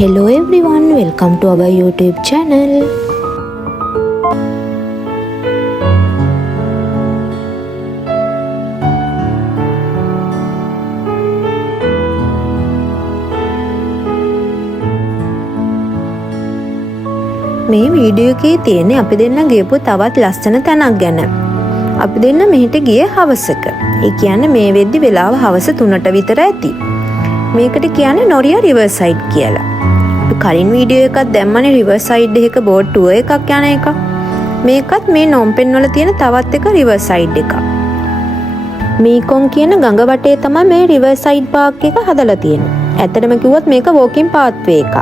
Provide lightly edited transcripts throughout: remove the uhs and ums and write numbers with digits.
Hello everyone, welcome to our YouTube channel. මේ video එකේ තියෙන්නේ අපි දෙන්න ගියපු තවත් ලස්සන තැනක් ගැන. අපි දෙන්න මෙහෙට ගියේ හවසක. ඒ කියන්නේ මේ වෙද්දි වෙලාව හවස 3ට විතර ඇති. මේකට කියන්නේ නොරියා රිවර්සයිඩ් කියලා. අපි කලින් වීඩියෝ එකක් දැම්මනේ රිවර්සයිඩ් එකක බෝට් ටුවර් එකක් යන එක. මේකත් මේ නොම්පෙන් වල තියෙන තවත් එක රිවර්සයිඩ් එකක්. මීකොන් කියන ගඟ වටේ තමයි මේ රිවර්සයිඩ් පාර්ක් එක හදලා තියෙන්නේ. ඇත්තටම කිව්වොත් මේක වෝකින් පාත්වේ එකක්.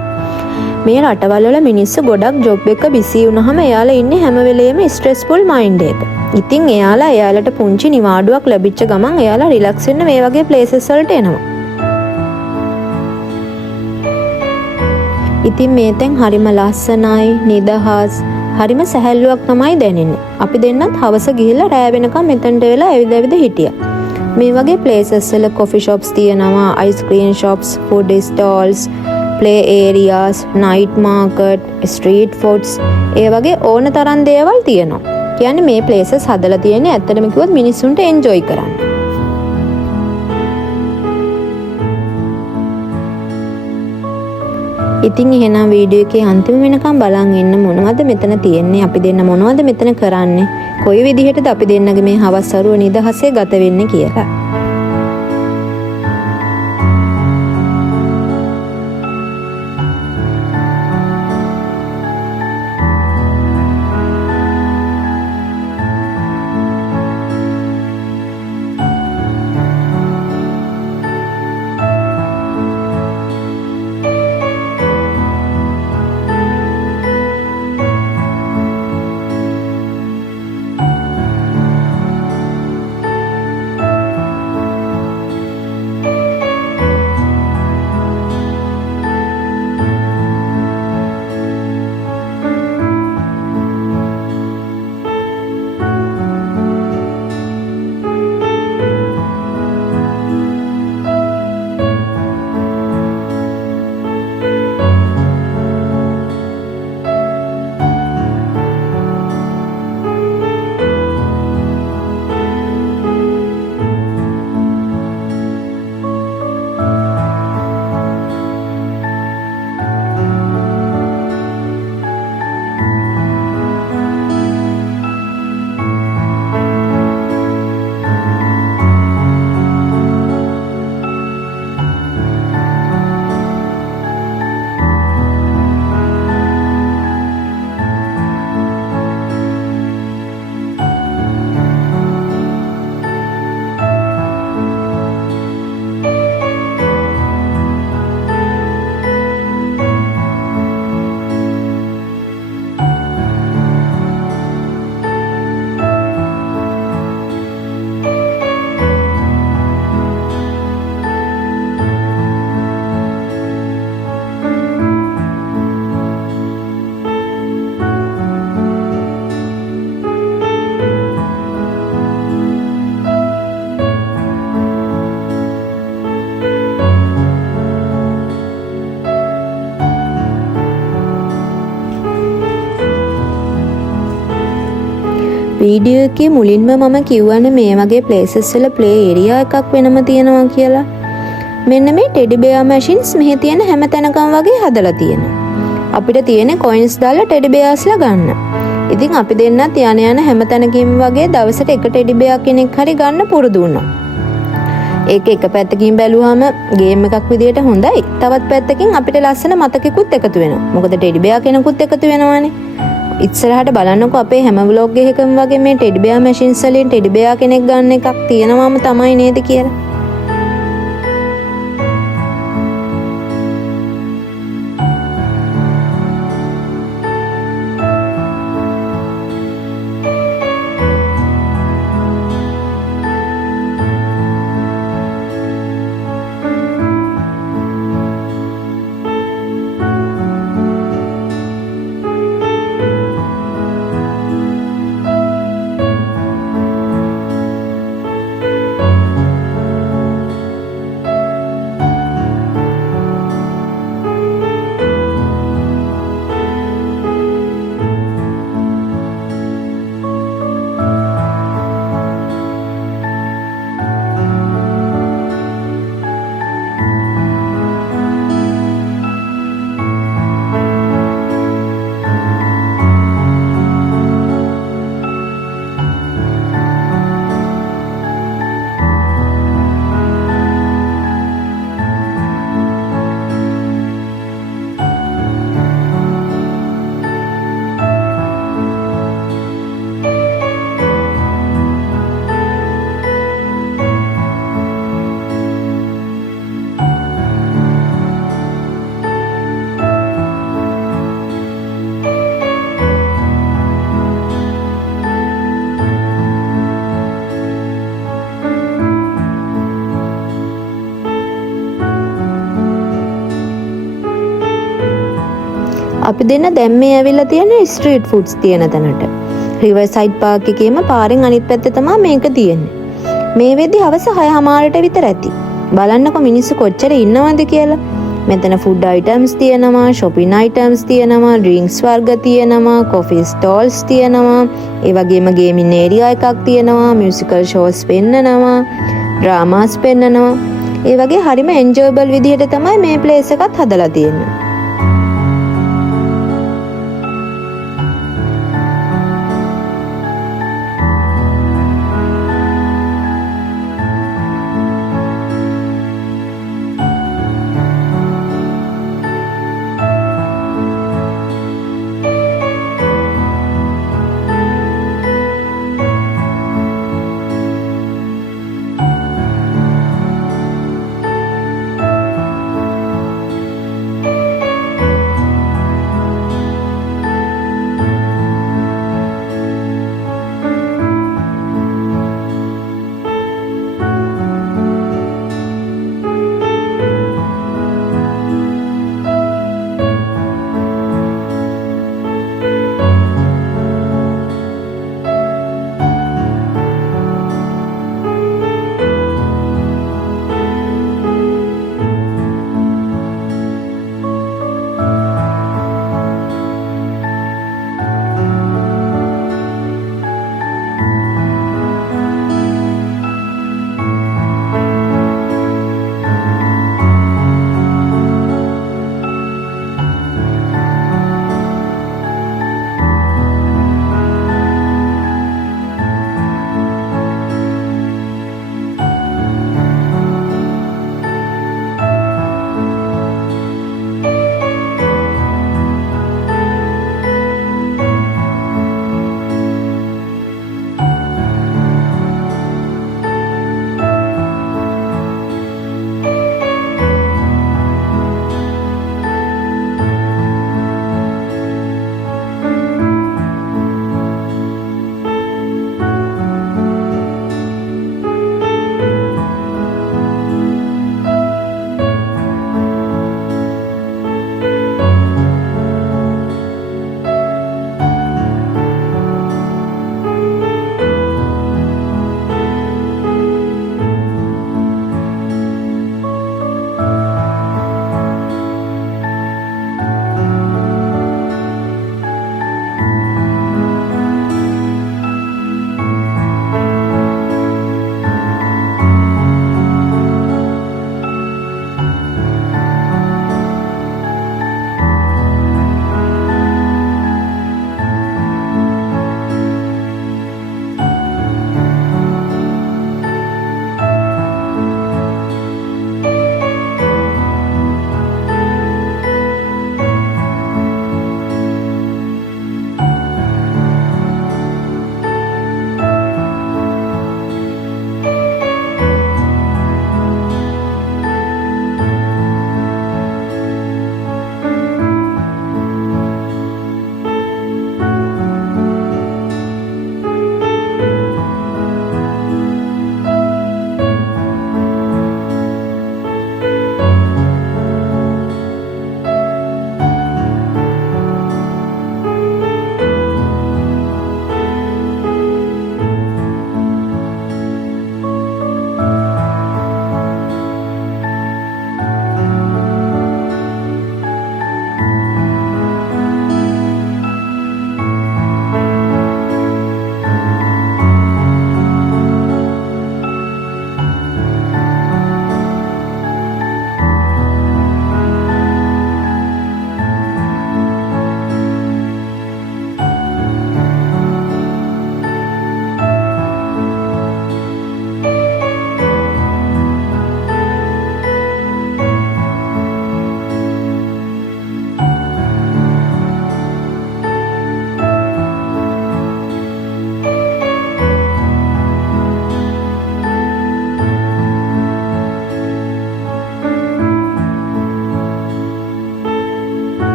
මේ රටවල් වල මිනිස්සු ගොඩක් ජොබ් එක බිසි වුණාම එයාලා ඉන්නේ හැම වෙලේම ස්ට්‍රෙස්ෆුල් මයින්ඩ් එක. ඉතින් එයාලට පුංචි නිවාඩුවක් ලැබිච්ච ගමන් එයාලා රිලැක්ස් වෙන්න මේ වගේ ප්ලේසස් වලට එනවා. ඉතින් මේ තැන් හරිම ලස්සනයි, නිදහස්, හරිම සැහැල්ලුවක් තමයි දැනෙන්නේ. අපි දෙන්නත් හවස ගිහිල්ලා රෑ වෙනකම් මෙතනට වෙලා ඇවිද හිටියා. මේ වගේ ප්ලේසස් වල කොෆි shops තියෙනවා, ice cream shops, food stalls, play areas, night market, street foods, ඒ වගේ ඕන තරම් දේවල් තියෙනවා. කියන්නේ මේ ප්ලේසස් හදලා තියෙන්නේ ඇත්තටම කිව්වොත් මිනිස්සුන්ට එන්ජොයි කරන්න. ඉතින් එහෙනම් වීඩියෝ එකේ අන්තිම වෙනකම් බලන් ඉන්න මොනවද මෙතන තියෙන්නේ, අපි දෙන්න මොනවද මෙතන කරන්නේ, කොයි විදිහටද අපි දෙන්නගේ මේ හවස් වරුව නිදහසේ ගත වෙන්නේ කියලා. වීඩියෝ එකේ මුලින්ම මම කිව්වනේ මේ වගේ ප්ලේසස් වල ප්ලේ ඒරියා එකක් වෙනම තියෙනවා කියලා. මෙන්න මේ ටෙඩි බෙයා මැෂින්ස් මෙහි තියෙන හැම තැනකම වගේ හදලා තියෙනවා. අපිට තියෙන්නේ කොයින්ස් දාලා ටෙඩි බෙයාස්ලා ගන්න. ඉතින් අපි දෙන්නත් යන හැම තැනකින්ම වගේ දවසට එක ටෙඩි බෙයා කෙනෙක් හරි ගන්න පුරුදු වුණා. ඒක එක පැත්තකින් බැලුවාම ගේම් එකක් විදියට හොඳයි. තවත් පැත්තකින් අපිට ලස්සන මතකෙකුත් එකතු වෙනවා. මොකද ටෙඩි බෙයා කෙනෙකුත් එකතු වෙනවානේ. ඉස්සරහට බලන්නකො අපේ හැම vlog එකකම වගේ මේ ටෙඩි බෙයා මැෂින්ස් වලින් ටෙඩි බෙයා කෙනෙක් ගන්න එකක් තියෙනවම තමයි නේද කියලා. අපි දෙන්න දැන් මේ ඇවිල්ලා තියෙන ස්ට්‍රීට් ෆුඩ්ස් තියෙන තැනට. රිවර්සයිඩ් පාර්ක් එකේම පාරෙන් අනිත් පැත්තේ තමයි මේක තියෙන්නේ. මේ වෙද්දි හවස 6:00ට විතර ඇති. බලන්නකො මිනිස්සු කොච්චර ඉන්නවද කියලා. මෙතන ෆුඩ් අයිටම්ස් තියෙනවා, shopping items තියෙනවා, drinks වර්ග තියෙනවා, coffee stalls තියෙනවා, ඒ වගේම gaming area එකක් තියෙනවා, musical shows පෙන්නනවා, dramas පෙන්නනවා. ඒ වගේ හරිම enjoyable විදිහට තමයි මේ place එකත් හදලා තියෙන්නේ.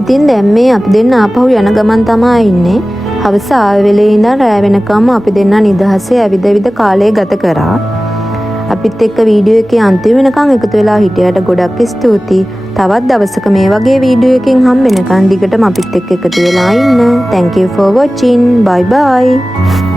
ඉතින් දැන් මේ අපි දෙන්න ආපහු යන ගමන් තමයි ඉන්නේ. හවස ආව වෙලේ ඉඳන් රෑ වෙනකම් අපි දෙන්න නිදහසේ ඇවිද ඇවිද කාලය ගත කරා. අපිත් එක්ක වීඩියෝ එකේ අන්තිම වෙනකන් එකතු වෙලා හිටියට ගොඩක් ස්තුතියි. තවත් දවසක මේ වගේ වීඩියෝ එකකින් හම්බ වෙනකන් දිගටම අපිත් එක්ක එකතු වෙලා ඉන්න. Thank you for watching. Bye bye.